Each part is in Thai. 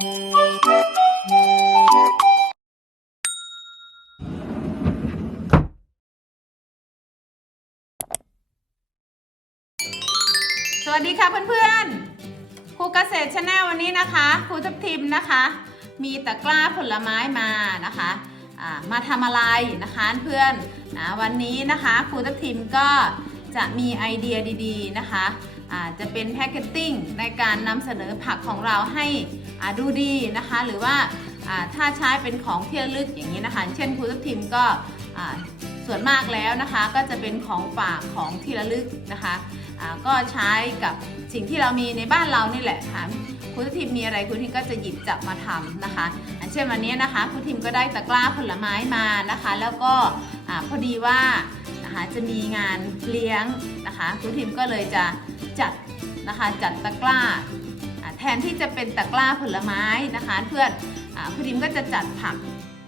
สวัสดีค่ะเพื่อนๆ ครูเกษตรชาแนลวันนี้นะคะ ครูทับทิมนะคะ มีตะกร้าผลไม้มานะคะมาทำอะไรนะคะเพื่อนนะวันนี้นะคะครูทับทิมก็จะมีไอเดียดีๆนะคะ จะเป็นแพคเกจติ้งในการนำเสนอผักของเราให้ดูดีนะคะ หรือว่าถ้าใช้เป็นของที่ระลึกอย่างนี้นะคะ เช่นครูทับทิมก็ส่วนมากแล้วนะคะก็จะเป็นของฝากของที่ระลึกนะคะก็ใช้กับสิ่งที่เรามีในบ้านเรานี่แหละค่ะคุณทิมมีอะไรคุณทิมก็จะหยิบจับมาทำนะคะ อันเช่นวันนี้นะคะคุณทิมก็ได้ตะกร้าผลไม้มานะคะ แล้วก็อพอดีว่านะคะจะมีงานเลี้ยงนะคะคุณทิมก็เลยจะ จัดนะคะจัดตะกร้าแทนที่จะเป็นตะกร้าผลไม้นะคะเพื่อนคุณทิมก็จะจัดผัก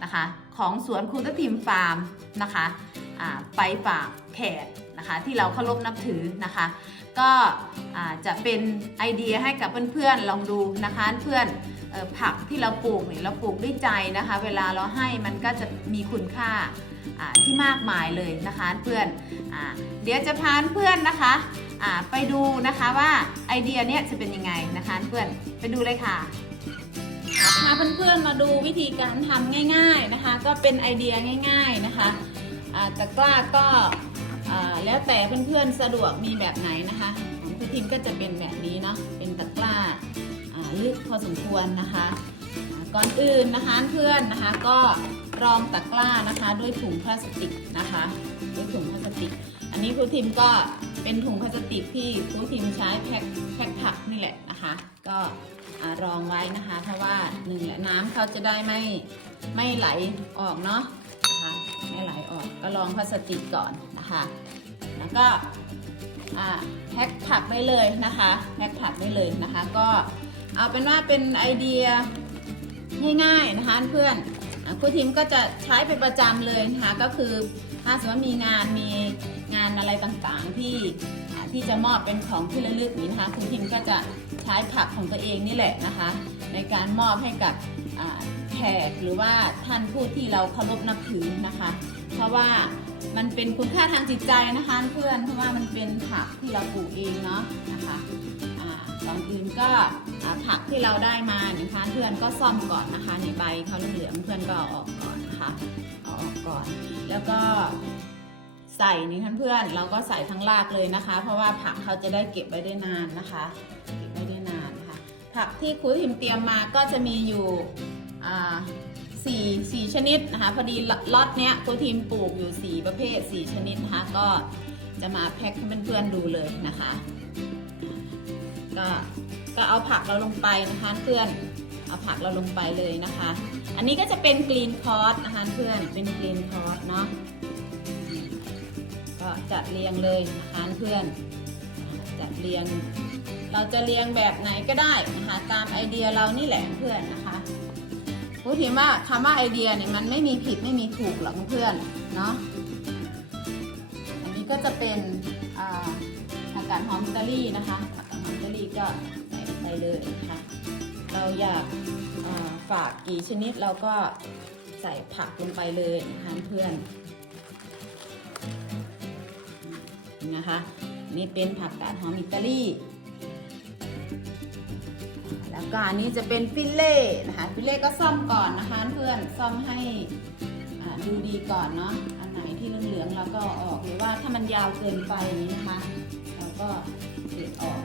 นะคะของสวนคุณทิมฟาร์มนะคะไปฝากแขกนะคะที่เราเคารพนับถือนะคะ ก็จะเป็นไอเดียให้กับเพื่อนๆลองดูนะคะเพื่อนผักที่เราปลูกเนี่ยเราปลูกด้วยใจนะคะ เวลาเราให้มันก็จะมีคุณค่าที่มากมายเลยนะคะเพื่อนอเดี๋ยวจะพาเพื่อนนะคะ อ่าไปดูนะคะว่าไอเดียเนี้ยจะเป็นยังไงนะคะเพื่อนไปดูเลยค่ะพาเพื่อนๆมาดูวิธีการทำง่าย ๆนะคะ ก็เป็นไอเดียง่าย ๆนะคะตะกร้าก็แล้วแต่เพื่อนๆสะดวกมีแบบไหนนะคะของพี่ทิมก็จะเป็นแบบนี้เนาะเป็นตะกร้าลึกพอสมควรนะคะ ก่อนอื่นนะคะเพื่อนนะคะก็รองตะกร้านะคะ ด้วยถุงพลาสติกนะคะ ด้วยถุงพลาสติก อันนี้ครูทิมก็ เป็นถุงพลาสติกที่ครูทิมใช้แพ็คแพ็คผักนี่แหละนะคะ ก็รองไว้นะคะ เพราะว่าหนึ่งแหละน้ำเขาจะได้ไม่ไม่ไหลออกเนาะนะคะไม่ไหลออกก็รองพลาสติกก่อนนะคะ แล้วก็แพ็คผักได้เลยนะคะแพ็คผักได้เลยนะคะ ก็เอาเป็นว่าเป็นไอเดียง่ายๆนะคะเพื่อนครูทิมก็จะใช้เป็นประจำเลยนะคะก็คือ ถ้าสมมติว่ามีงานมีงานอะไรต่างๆ ที่ที่จะมอบเป็นของที่ระลึกนี้นะคะครูทิมก็จะใช้ผักของตัวเองนี่แหละนะคะ ในการมอบให้กับแขกหรือว่าท่านผู้ที่เราเคารพนับถือนะคะ เพราะว่ามันเป็นคุณค่าทางจิตใจนะคะเพื่อนเพราะว่ามันเป็นผักที่เราปลูกเองเนาะนะคะก่อนอื่นก็ผักที่เราได้มาเนี่ยนะคะเพื่อนก็ซ่อมก่อนนะคะในใบเขาเหลืองเพื่อนก็ออกก่อนนะคะ ก่อน แล้วก็ใส่นี่ท่านเพื่อนเราก็ใส่ทั้งรากเลยนะคะ เพราะว่าผักเขาจะได้เก็บไว้ได้นานนะคะ เก็บไว้ได้นานนะคะผักที่ครูทิมเตรียมมาก็จะมีอยู่อ่าสี่สี่ชนิดนะคะ พอดีล็อตเนี้ยครูทีมปลูกอยู่สี่ประเภทสี่ชนิดนะคะ ก็จะมาแพ็คให้เพื่อนๆดูเลยนะคะ ก็ก็เอาผักเราลงไปนะคะเพื่อน เอาผักเราลงไปเลยนะคะ อันนี้ก็จะเป็นกรีนคอร์สนะคะเพื่อนเป็นกรีนคอร์สเนาะก็จัดเรียงเลยนะคะเพื่อน จัดเรียง เราจะเรียงแบบไหนก็ได้นะคะตามไอเดียเรานี่แหละเพื่อนนะคะพูดถึงว่าคำว่าไอเดียเนี่ยมันไม่มีผิดไม่มีถูกหรอกเพื่อนเนาะอันนี้ก็จะเป็นอาผักกาดหอมอิตาลีนะคะผักกาดหอมอิตาลีก็ใส่ไปเลยนะคะ เราอยากฝากกี่ชนิดเราก็ใส่ผักลงไปเลยนะคะเพื่อนนะคะนี่เป็นผักกาดหอมอิตาลีแล้วก็อันนี้จะเป็นฟิลเล่นะคะฟิลเล่ก็ซ่อมก่อนนะคะเพื่อนซ่อมให้ดูดีก่อนเนาะอันไหนที่เหลืองๆเราก็ออกหรือว่าถ้ามันยาวเกินไปนี้นะคะเราก็เด็ดออก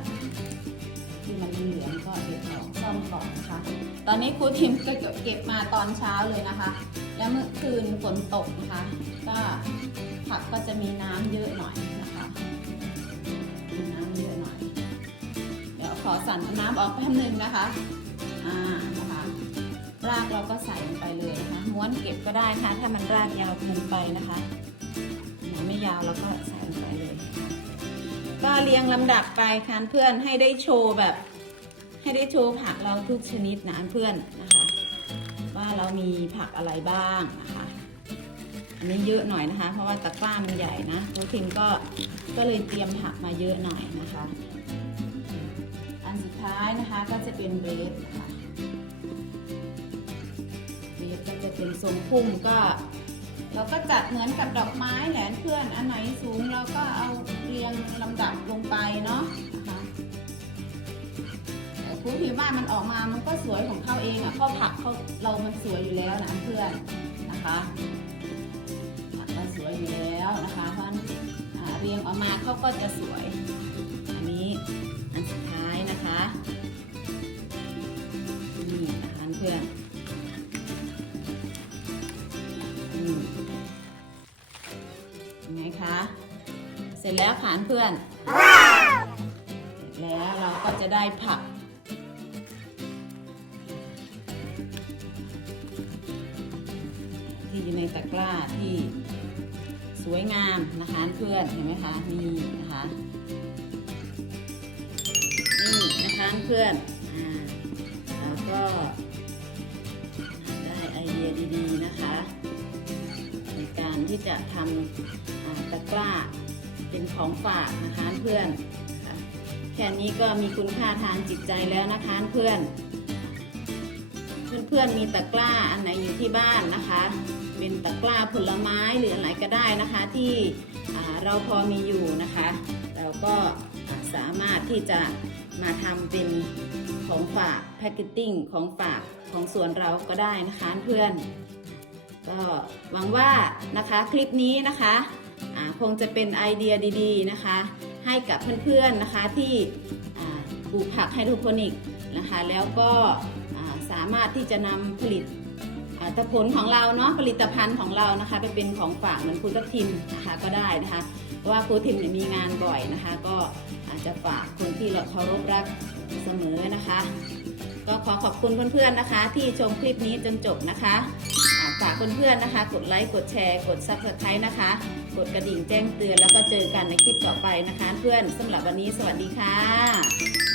ที่มันเหลืองก็เด็ดออกซ่อมก่อนนะคะ ตอนนี้ครูทิมก็เก็บมาตอนเช้าเลยนะคะ แล้วเมื่อคืนฝนตกนะคะ ก็ผักก็จะมีน้ำเยอะหน่อยนะคะมีน้ำเยอะหน่อย เดี๋ยวขอสั่นน้ำออกแป๊บนึงนะคะ อ่านะคะรากเราก็ใส่ลงไปเลยนะคะม้วนเก็บก็ได้นะคะถ้ามันรากยาวเกินไปนะคะไหนไม่ยาวเราก็ใส่ลงไปเลย ก็เรียงลำดับไปค่ะเพื่อนให้ได้โชว์แบบ ให้ได้โชว์ผักเราทุกชนิดนะเพื่อนนะคะ ว่าเรามีผักอะไรบ้างนะคะ อันนี้เยอะหน่อยนะคะ เพราะว่าตะกร้ามันใหญ่นะตัวทิมก็ก็เลยเตรียมผักมาเยอะหน่อยนะคะ อันสุดท้ายนะคะก็จะเป็นเบสค่ะเป็นทรงพุ่มก็ เราก็จัดเหมือนกับดอกไม้แหละเพื่อนอันไหนสูงเราก็เอา รียงลำดับลงไปเนาะนะคะคุณผิวบ้านมันออกมามันก็สวยของเขาเองอะเพราผักเขาเรามันสวยอยู่แล้วนะเพื่อนนะคะผักมันสวยอยู่แล้วนะคะเพราะฉะนั้นอ่าเรียงออกมาเขาก็จะสวย ร็จแล้วค่ะเพื่อน แล้วเราก็จะได้ผัก ที่อยู่ในตะกร้าที่สวยงามนะคะเพื่อนเห็นไหมคะนี่นะคะนี่นะคะเพื่อนอ่าแล้วก็ได้ไอเดียดีๆนะคะในการที่จะทำตะกร้า เป็นของฝากนะคะเพื่อนแค่นี้ก็มีคุณค่าทางจิตใจแล้วนะคะเพื่อน เพื่อนๆมีตะกร้าอันไหนอยู่ที่บ้านนะคะ เป็นตะกร้าผลไม้หรืออะไรก็ได้นะคะที่เราพอมีอยู่นะคะ เราก็สามารถที่จะมาทำเป็นของฝากแพคเกจติ้งของฝากของสวนเราก็ได้นะคะเพื่อน ก็หวังว่านะคะคลิปนี้นะคะ คงจะเป็นไอเดียดีๆนะคะ ให้กับเพื่อนๆนะคะที่ปลูกผักไฮโดรโปนิกนะคะแล้วก็สามารถที่จะนำผลิตผลของเราเนาะผลิตภัณฑ์ของเรานะคะไปเป็นของฝากเหมือนครูทัพทิมนะคะก็ได้นะคะเพราะว่าครูทิมเนี่ยมีงานบ่อยนะคะ ก็อาจจะฝากคนที่เราเคารพรักเสมอนะคะ ก็ขอขอบคุณเพื่อนๆนะคะ ที่ชมคลิปนี้จนจบนะคะฝากเพื่อนๆนะคะ กดไลค์กดแชร์ กด subscribe นะคะ กดกระดิ่งแจ้งเตือนแล้วก็เจอกันในคลิปต่อไปนะคะ เพื่อนสำหรับวันนี้สวัสดีค่ะ